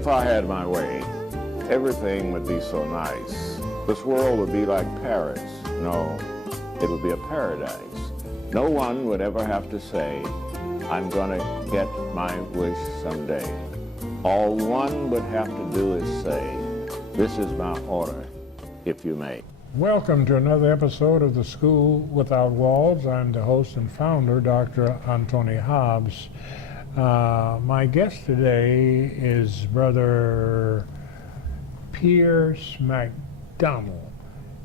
If I had my way, everything would be so nice. This world would be like Paris. No, it would be a paradise. No one would ever have to say, I'm gonna get my wish someday. All one would have to do is say, this is my order, if you may. Welcome to another episode of The School Without Walls. I'm the host and founder, Dr. Anthony Hobbs. My guest today is Brother Pierce McDonald.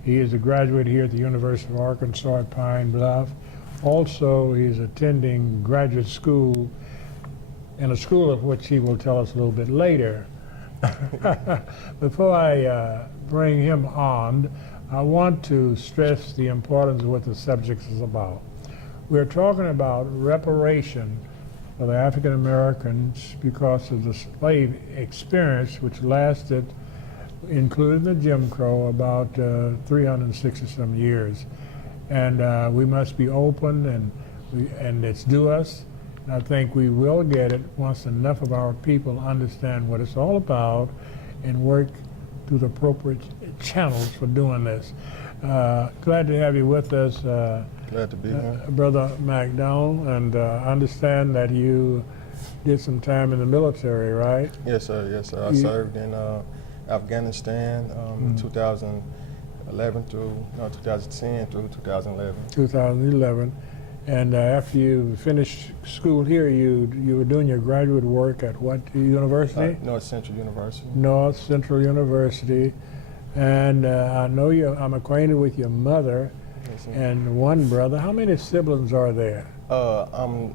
He is a graduate here at the University of Arkansas at Pine Bluff. Also, he's attending graduate school in a school of which he will tell us a little bit later. Before I bring him on, I want to stress the importance of what the subject is about. We're talking about reparation for the African Americans because of the slave experience, which lasted, including the Jim Crow, about 360 some years. And we must be open, and it's due us. And I think we will get it once enough of our people understand what it's all about and work through the appropriate channels for doing this. Glad to have you with us. Glad to be here. Brother McDonald, and I understand that you did some time in the military, right? Yes, sir. Yes, sir. I served in Afghanistan 2010 through 2011. 2011. And after you finished school here, you were doing your graduate work at what university? North Central University. North Central University. And I know I'm acquainted with your mother and one brother. How many siblings are there? I'm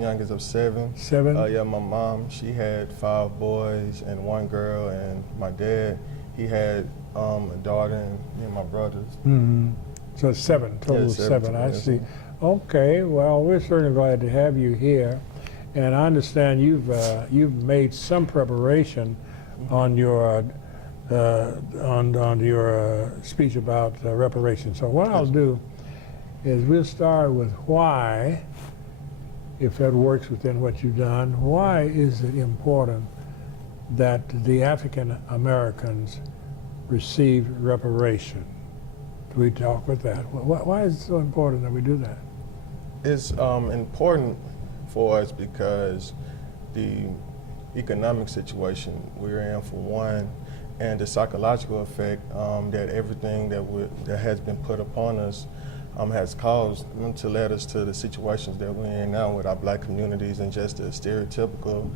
youngest of seven. Seven? Yeah, my mom, she had 5 boys and 1 girl, and my dad, he had a daughter and me and my brothers. Mm-hmm. So seven, total yeah, seven, I see. Okay, well, we're certainly glad to have you here. And I understand you've made some preparation on your speech about reparations. So what I'll do is we'll start with why, if that works within what you've done, why is it important that the African Americans receive reparation? Do we talk with that? Why is it so important that we do that? It's important for us because the economic situation we're in, for one, and the psychological effect that everything that has been put upon us has caused them to lead us to the situations that we're in now with our black communities and just the stereotypical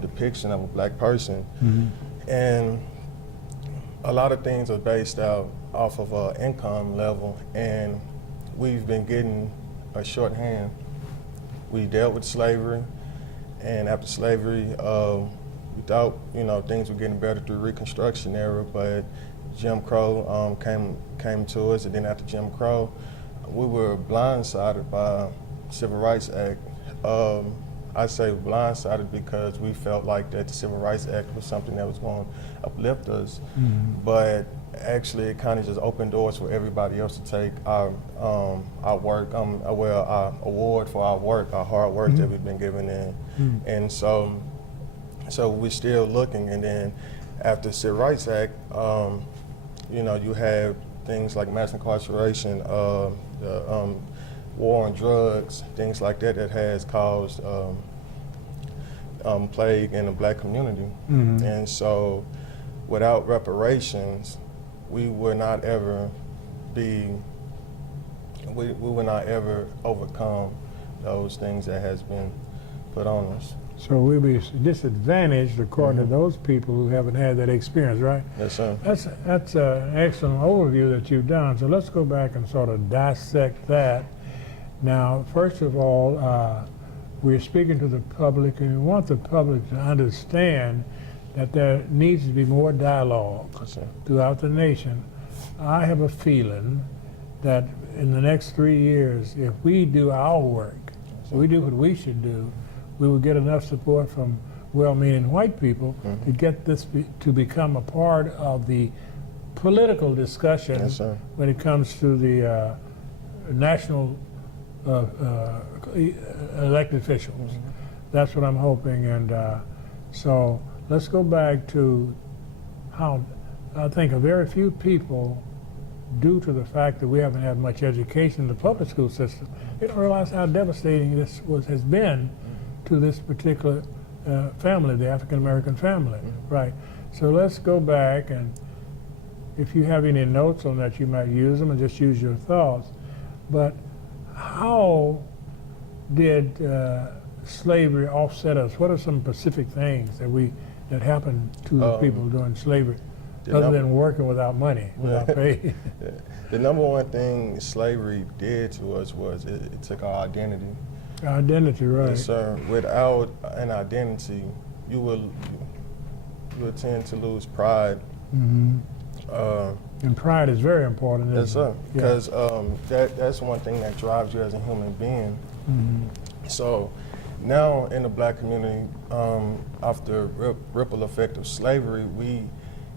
depiction of a black person. Mm-hmm. And a lot of things are based out off of our income level, and we've been getting a shorthand. We dealt with slavery, and after slavery, we thought things were getting better through Reconstruction era, but Jim Crow came to us, and then after Jim Crow, we were blindsided by Civil Rights Act. I say blindsided because we felt like that the Civil Rights Act was something that was going to uplift us, but actually it kind of just opened doors for everybody else to take our work, our award for our work, our hard work that we've been given in. And so we're still looking. And then after the Civil Rights Act, you have things like mass incarceration, the war on drugs, things like that has caused plague in the black community. And so without reparations, we would not ever overcome those things that has been put on us. So we'll be disadvantaged according to those people who haven't had that experience, right? Yes, sir. That's an excellent overview that you've done. So let's go back and sort of dissect that. Now, first of all, we're speaking to the public, and we want the public to understand that there needs to be more dialogue throughout the nation. I have a feeling that in the next 3 years, if we do our work, we do what we should do, we will get enough support from well-meaning white people to get this to become a part of the political discussion when it comes to the national elected officials. That's what I'm hoping, and so let's go back to how I think a very few people, due to the fact that we haven't had much education in the public school system, they don't realize how devastating this has been to this particular family, the African American family, right? So let's go back, and if you have any notes on that, you might use them and just use your thoughts. But how did slavery offset us? What are some specific things that happened to the people during slavery, other than working without money, without pay? The number one thing slavery did to us was it took our identity. Identity, right. Yes, sir. Without an identity, you will tend to lose pride. And pride is very important, isn't Yes, sir. it? Because that's one thing that drives you as a human being. So now in the black community, after ripple effect of slavery, we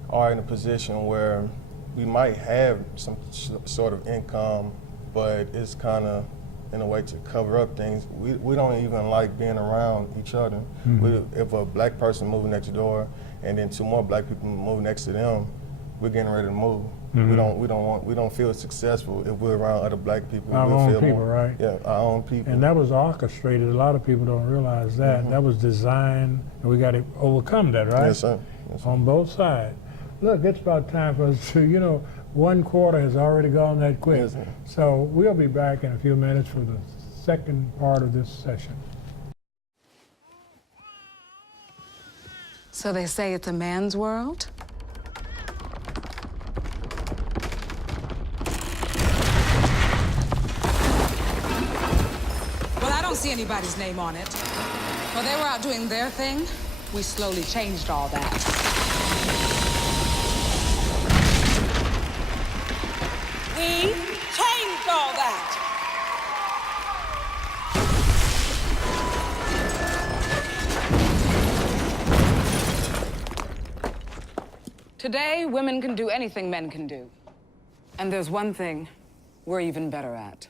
are in a position where we might have some sort of income, but it's kind of in a way to cover up things. We don't even like being around each other. If a black person moving next door and then two more black people move next to them, we're getting ready to move. We don't feel successful if we're around other black people. Our own people, right? Yeah, our own people. And that was orchestrated. A lot of people don't realize that. That was designed, and we got to overcome that, right? Yes, sir. Yes, sir. On both sides. Look, it's about time for us to, 1 quarter has already gone that quick. Yes, sir. So we'll be back in a few minutes for the second part of this session. So they say it's a man's world? Well, I don't see anybody's name on it. While they were out doing their thing, we slowly changed all that. We changed all that. Today, women can do anything men can do. And there's one thing we're even better at.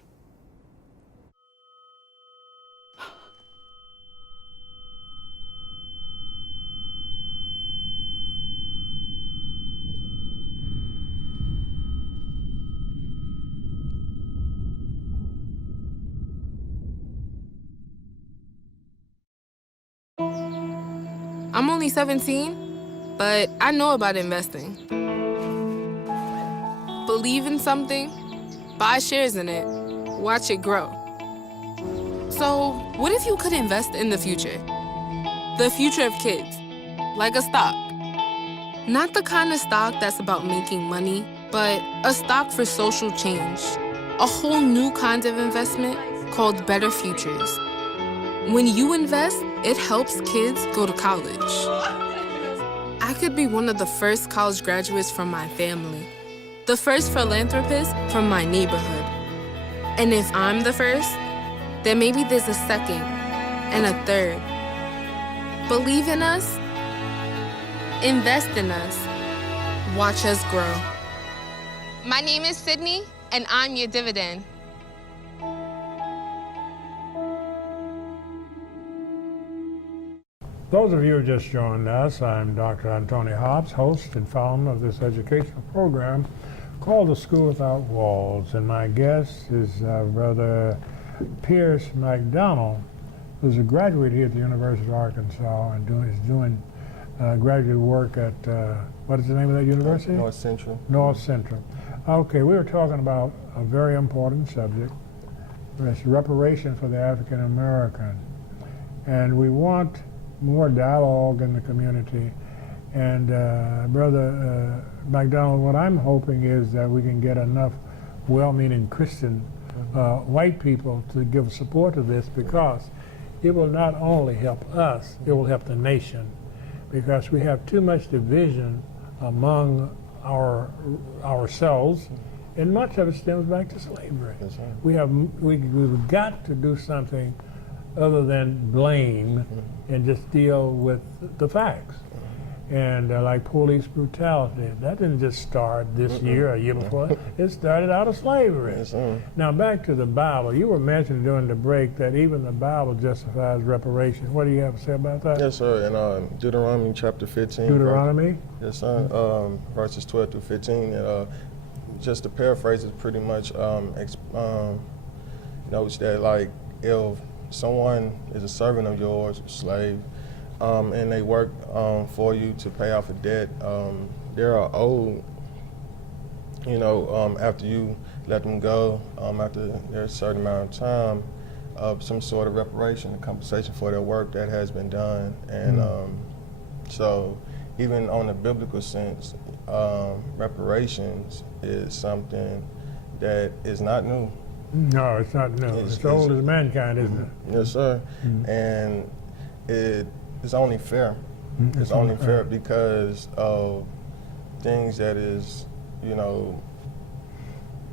I'm only 17, but I know about investing. Believe in something, buy shares in it, watch it grow. So, what if you could invest in the future? The future of kids, like a stock. Not the kind of stock that's about making money, but a stock for social change. A whole new kind of investment called Better Futures. When you invest, it helps kids go to college. I could be one of the first college graduates from my family, the first philanthropist from my neighborhood. And if I'm the first, then maybe there's a second and a third. Believe in us, invest in us, watch us grow. My name is Sydney, and I'm your dividend. Those of you who just joined us, I'm Dr. Anthony Hobbs, host and founder of this educational program called The School Without Walls. And my guest is Brother Pierce McDonald, who's a graduate here at the University of Arkansas and is doing graduate work at, what is the name of that university? North Central. North Central. Okay, we were talking about a very important subject. It's reparation for the African American. And we want more dialogue in the community. And Brother McDonald, what I'm hoping is that we can get enough well-meaning Christian white people to give support to this, because it will not only help us, it will help the nation, because we have too much division among ourselves, and much of it stems back to slavery. Yes, sir. We've got to do something other than blame and just deal with the facts. And like police brutality, that didn't just start this year or a year before. It started out of slavery. Yes, Now back to the Bible. You were mentioning during the break that even the Bible justifies reparation. What do you have to say about that? yes, sir. In Deuteronomy chapter 15. Deuteronomy? Yes, sir. Verses 12 through 15. Just to paraphrase it, pretty much notes that, like, if someone is a servant of yours, slave, and they work for you to pay off a debt, they are owed, after you let them go, after there's a certain amount of time, of some sort of reparation and compensation for their work that has been done. And so even on the biblical sense, reparations is something that is not new. No, it's not new. It's old as mankind, isn't it? Yes, sir. And it's only fair. It's only fair because of things that is,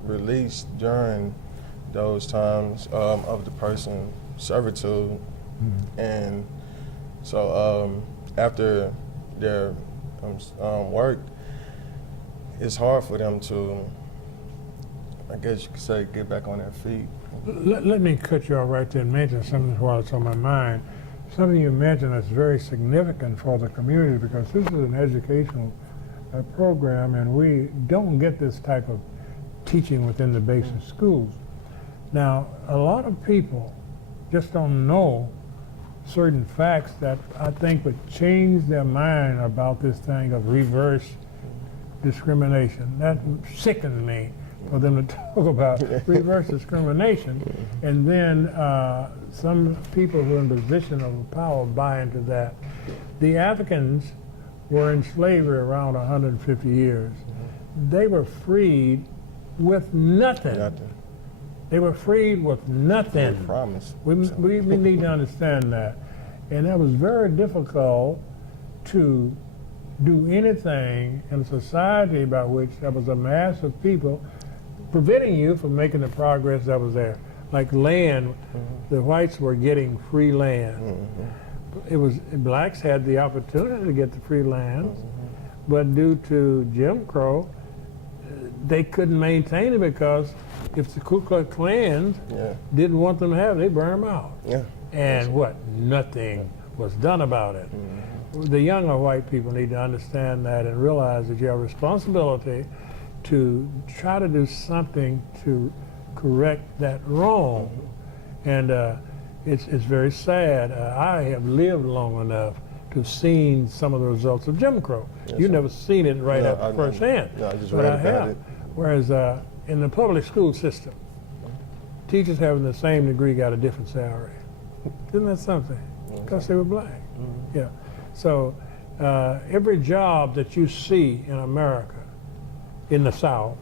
released during those times of the person's servitude. And so after their work, it's hard for them to, I guess you could say, get back on their feet. Let me cut you off right there and mention something while it's on my mind. Something you mentioned that's very significant for the community, because this is an educational program and we don't get this type of teaching within the basic schools. Now, a lot of people just don't know certain facts that I think would change their mind about this thing of reverse discrimination. That sickens me for them to talk about reverse discrimination, and then some people who are in a position of power buy into that. The Africans were in slavery around 150 years. They were freed with nothing. They were freed with nothing. Promise. We need to understand that. And that was very difficult to do anything in a society by which there was a mass of people preventing you from making the progress that was there. Like land, the whites were getting free land. Blacks had the opportunity to get the free lands, but due to Jim Crow, they couldn't maintain it because if the Ku Klux Klan didn't want them to have it, they burned them out. And nothing was done about it. The younger white people need to understand that and realize that you have a responsibility to try to do something to correct that wrong. And it's very sad. I have lived long enough to have seen some of the results of Jim Crow. You've never seen it right up firsthand. No, I just but read I about have. it. Whereas in the public school system, teachers having the same degree got a different salary. Isn't that something? Because they were black. Yeah. So every job that you see in America, in the South,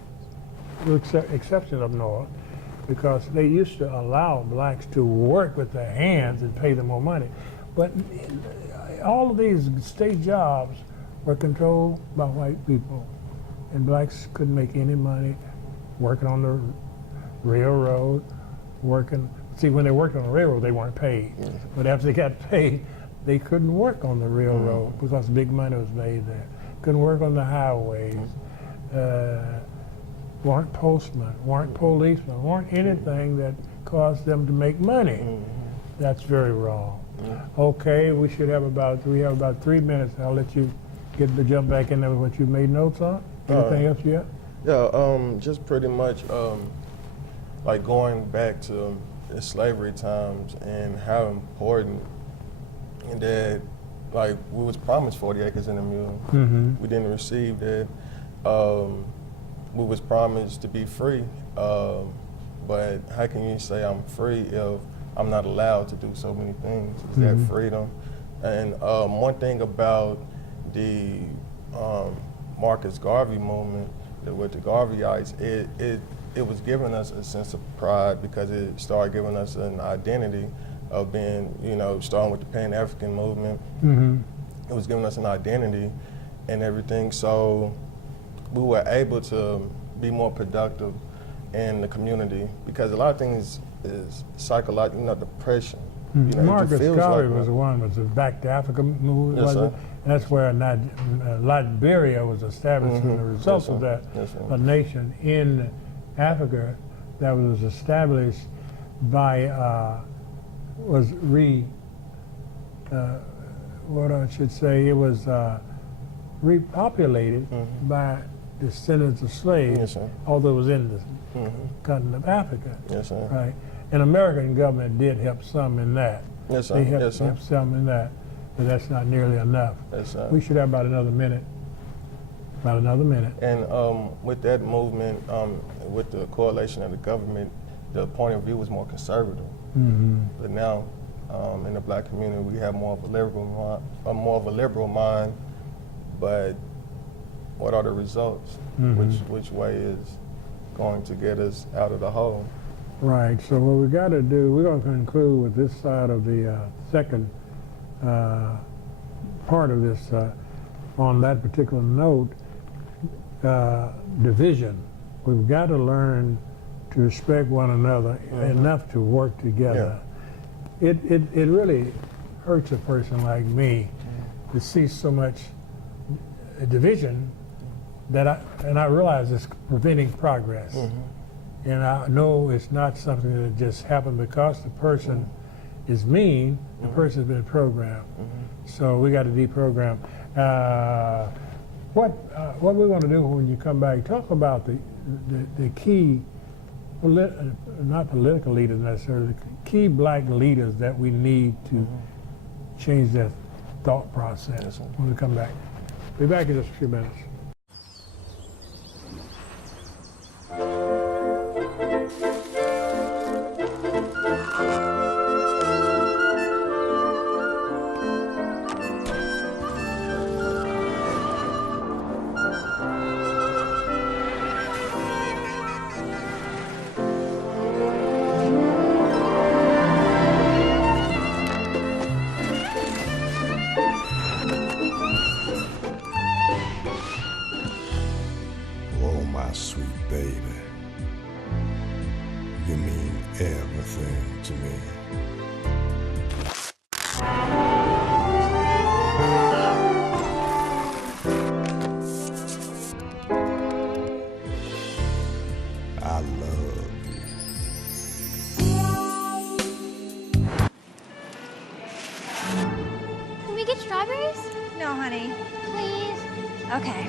with exception of North, because they used to allow blacks to work with their hands and pay them more money. But all of these state jobs were controlled by white people, and blacks couldn't make any money working on the railroad, See, when they worked on the railroad, they weren't paid. But after they got paid, they couldn't work on the railroad because big money was made there. Couldn't work on the highways. Weren't postmen, weren't policemen, weren't anything that caused them to make money. That's very wrong. Okay, we have about 3 minutes. I'll let you jump back in there with what you made notes on. Anything else you have? Yeah, just pretty much like going back to the slavery times and how important and that, like, we was promised 40 acres and a mule. We didn't receive that. We was promised to be free, but how can you say I'm free if I'm not allowed to do so many things? Is that freedom? And one thing about the Marcus Garvey movement with the Garveyites, it was giving us a sense of pride because it started giving us an identity of being, starting with the Pan-African movement. It was giving us an identity and everything. So we were able to be more productive in the community because a lot of things is psychological, depression You know, it Marcus just feels Garvey like was the one with the Back to Africa movement, Yes, was sir. it? That's where Liberia was established, and the result Yes, of sir. that, Yes, sir. a nation in Africa that was established by, what I should say, it was repopulated by descendants of slaves, Yes, sir. although it was in the continent of Africa. Yes, sir. Right. And American government did help some in that. Yes, sir. They helped, Yes, sir. helped some in that, but that's not nearly enough. Yes, sir. We should have about another minute. About another minute. And with that movement, with the coalition of the government, the point of view was more conservative. But now, in the black community, we have more of a liberal mind. But what are the results? Which way is going to get us out of the hole? Right. So what we got to do, we're going to conclude with this side of the second part of this. On that particular note, division. We've got to learn to respect one another enough to work together. It really hurts a person like me to see so much division that I realize it's preventing progress. And I know it's not something that just happened because the person is mean. The person's been programmed. So we got to deprogram. What we want to do when you come back, talk about the key, not political leaders necessarily, the key black leaders that we need to change their thought process when we come back. Be back in just a few minutes. Oh, my sweet baby, you mean everything to me. I love you. Can we get strawberries? No, honey. Please. Okay.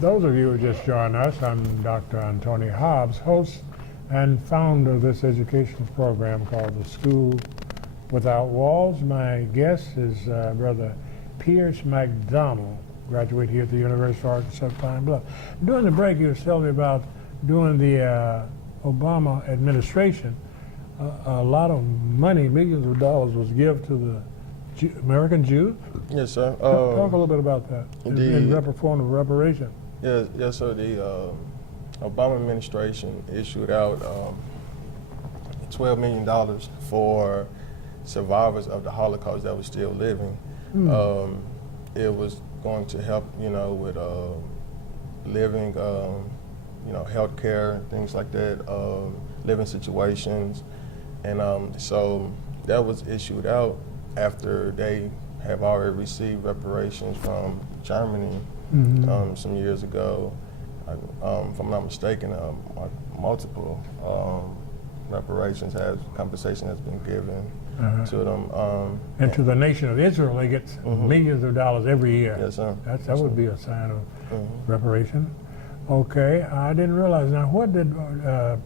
Those of you who just joined us, I'm Dr. Anthony Hobbs, host and founder of this educational program called The School Without Walls. My guest is Brother Pierce McDonald, graduate here at the University of Arkansas Pine Bluff. During the break, you were telling me about during the Obama administration, a lot of money, millions of dollars, was given to the American Jews. Yes, sir. Talk a little bit about that in form of reparation. Yes, sir. The Obama administration issued out $12 million for survivors of the Holocaust that were still living. It was going to help, with living, health care, things like that, living situations. And so that was issued out after they have already received reparations from Germany some years ago. If I'm not mistaken, multiple compensation has been given to them. And to the nation of Israel, they get millions of dollars every year. Yes, sir. That would be a sign of reparation. Okay, I didn't realize. Now, what did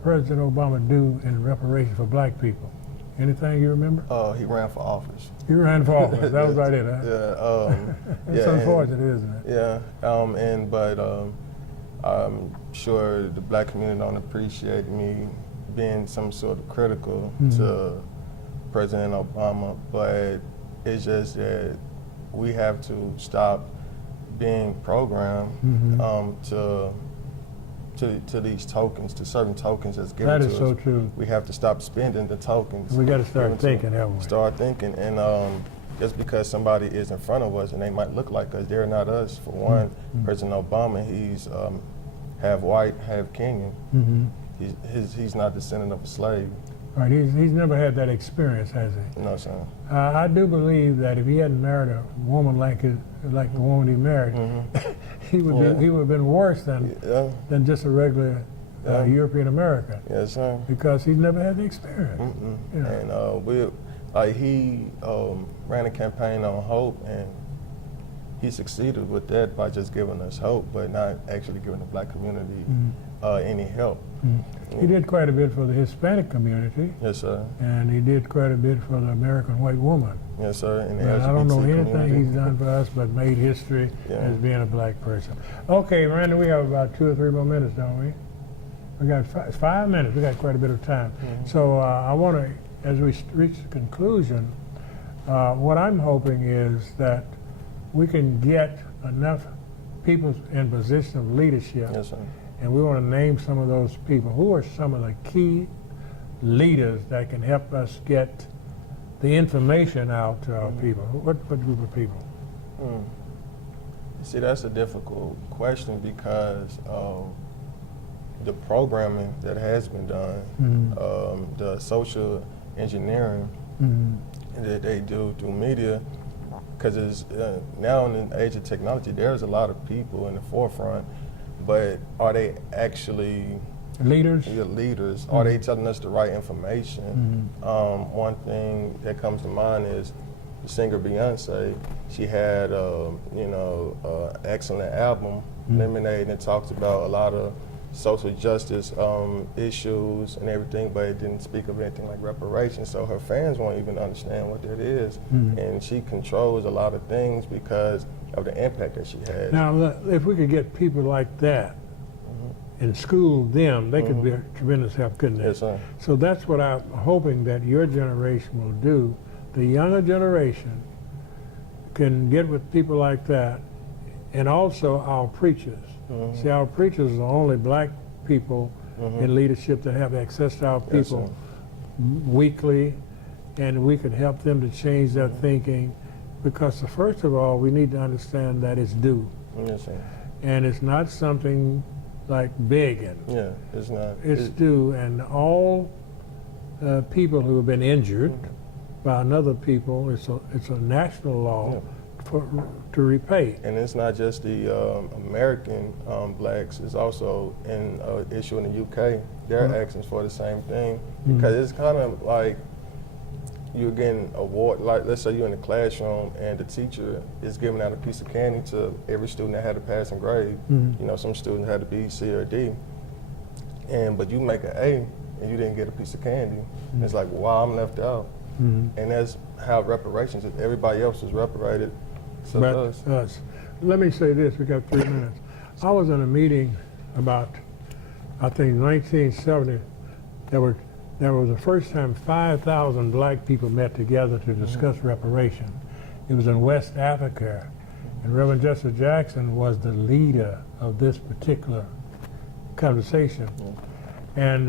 President Obama do in reparation for black people? Anything you remember? He ran for office. He ran for office. That was right it, huh? Yeah. It's unfortunate, isn't it? Yeah. But I'm sure the black community don't appreciate me being some sort of critical to President Obama, but it's just that we have to stop being programmed to these tokens, to certain tokens that's given to us. That is so true. We have to stop spending the tokens. We got to start thinking, haven't we? Start thinking, and just because somebody is in front of us and they might look like us, they're not us. For one, President Obama, he's half white, half Kenyan. He's not descendant of a slave. Right, he's never had that experience, has he? No, sir. I do believe that if he hadn't married a woman like the woman he married, he would have been worse than just a regular European American. Yes, sir. Because he's never had the experience. You know. And he ran a campaign on hope, and he succeeded with that by just giving us hope, but not actually giving the black community any help. He did quite a bit for the Hispanic community. Yes, sir. And he did quite a bit for the American white woman. Yes, sir. And the And I don't know LGBT anything community. he's done for us but made history as being a black person. Okay, Randy, we have about 2 or 3 more minutes, don't we? We got 5 minutes. We got quite a bit of time. So I want to, as we reach the conclusion, what I'm hoping is that we can get enough people in position of leadership. Yes, sir. And we want to name some of those people. Who are some of the key leaders that can help us get the information out to our people? What group of people? See, that's a difficult question because the programming that has been done, the social engineering that they do through media, because it's now in the age of technology, there's a lot of people in the forefront, but are they actually leaders? Leaders. Are they telling us the right information? One thing that comes to mind is the singer Beyonce. She had, excellent album, Lemonade, and it talks about a lot of social justice issues and everything, but it didn't speak of anything like reparations. So her fans won't even understand what that is, and she controls a lot of things because of the impact that she has. Now, if we could get people like that and school them, they could be a tremendous help, couldn't they? Yes, sir. So that's what I'm hoping that your generation will do. The younger generation can get with people like that, and also our preachers. See, our preachers are the only black people in leadership that have access to our people weekly, and we can help them to change their thinking, because first of all, we need to understand that it's due. Yes, sir. And it's not something like begging. Yeah, it's not. It's due, and all people who have been injured by another people, it's a national law to repay. And it's not just the American blacks, it's also an issue in the UK. They're asking for the same thing, because it's kind of like you're getting award, like let's say you're in the classroom and the teacher is giving out a piece of candy to every student that had a passing grade. You know, some students had a B, C, or D, but you make an A and you didn't get a piece of candy. And it's like, wow, I'm left out. And that's how reparations, if everybody else was reparated, so But us. Let me say this, we got 3 minutes. I was in a meeting about, I think 1970, there was the first time 5,000 black people met together to discuss reparation. It was in West Africa, and Reverend Justice Jackson was the leader of this particular conversation. And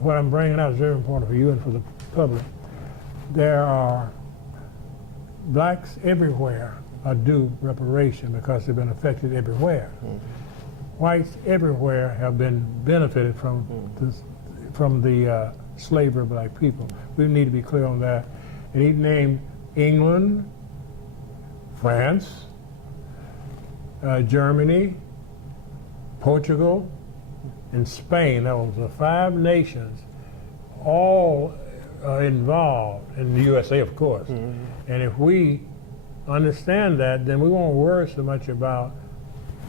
what I'm bringing out is very important for you and for the public. There are blacks everywhere are due reparation because they've been affected everywhere. Whites everywhere have been benefited from the slavery of black people. We need to be clear on that. And he named England, France, Germany, Portugal, and Spain. That was the 5 nations, all involved, in the USA, of course. And if we understand that, then we won't worry so much about,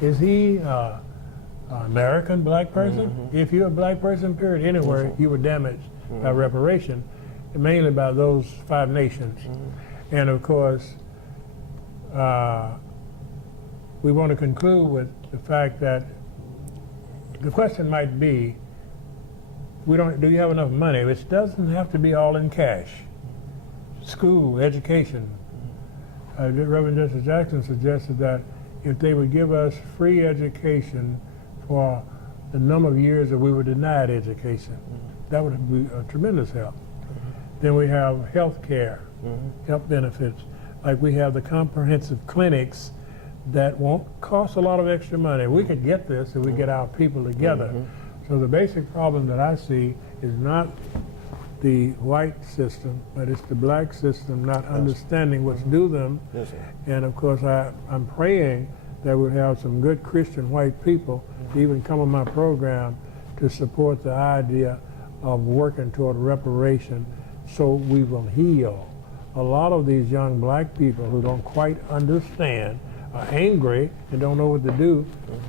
is he American black person. If you're a black person, period, anywhere, you were damaged by reparation, mainly by those 5 nations. And of course, we want to conclude with the fact that the question might be, do you have enough money? Which doesn't have to be all in cash. School, education. Reverend Justice Jackson suggested that if they would give us free education for the number of years that we were denied education, that would be a tremendous help. Then we have health care, health benefits. Like we have the comprehensive clinics that won't cost a lot of extra money. We could get this if we get our people together. So the basic problem that I see is not the white system, but it's the black system not understanding what's due them. And of course, I'm praying that we'll have some good Christian white people to even come on my program to support the idea of working toward reparation so we will heal. A lot of these young black people who don't quite understand are angry and don't know what to do,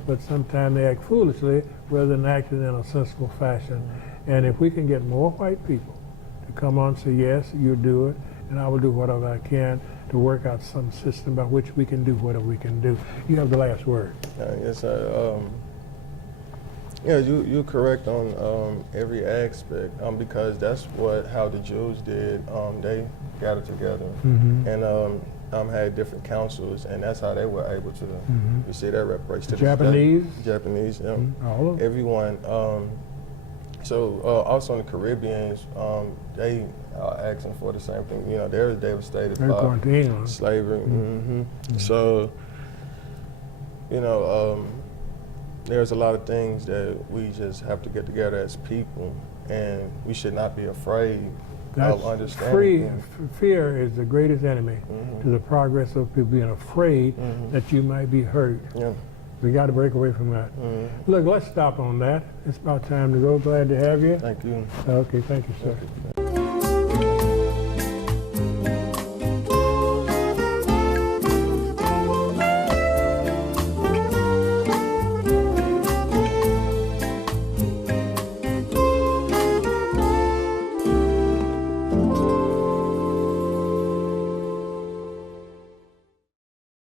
but sometimes they act foolishly rather than acting in a sensible fashion. And if we can get more white people to come on and say, yes, you do it, and I will do whatever I can to work out some system by which we can do whatever we can do. You have the last word. Yes, sir. Yeah, you're correct on every aspect because that's how the Jews did. They gathered together and had different councils, and that's how they were able to receive that reparation. Japanese? Japanese, yeah. All of them. Everyone. So also in the Caribbeans, they are asking for the same thing. You know, they were devastated by slavery. So, you know, there's a lot of things that we just have to get together as people, and we should not be afraid of understanding. Fear is the greatest enemy to the progress of people being afraid that you might be hurt. Yeah. We got to break away from that. Look, let's stop on that. It's about time to go. Glad to have you. Thank you. Okay, thank you, sir. Thank you.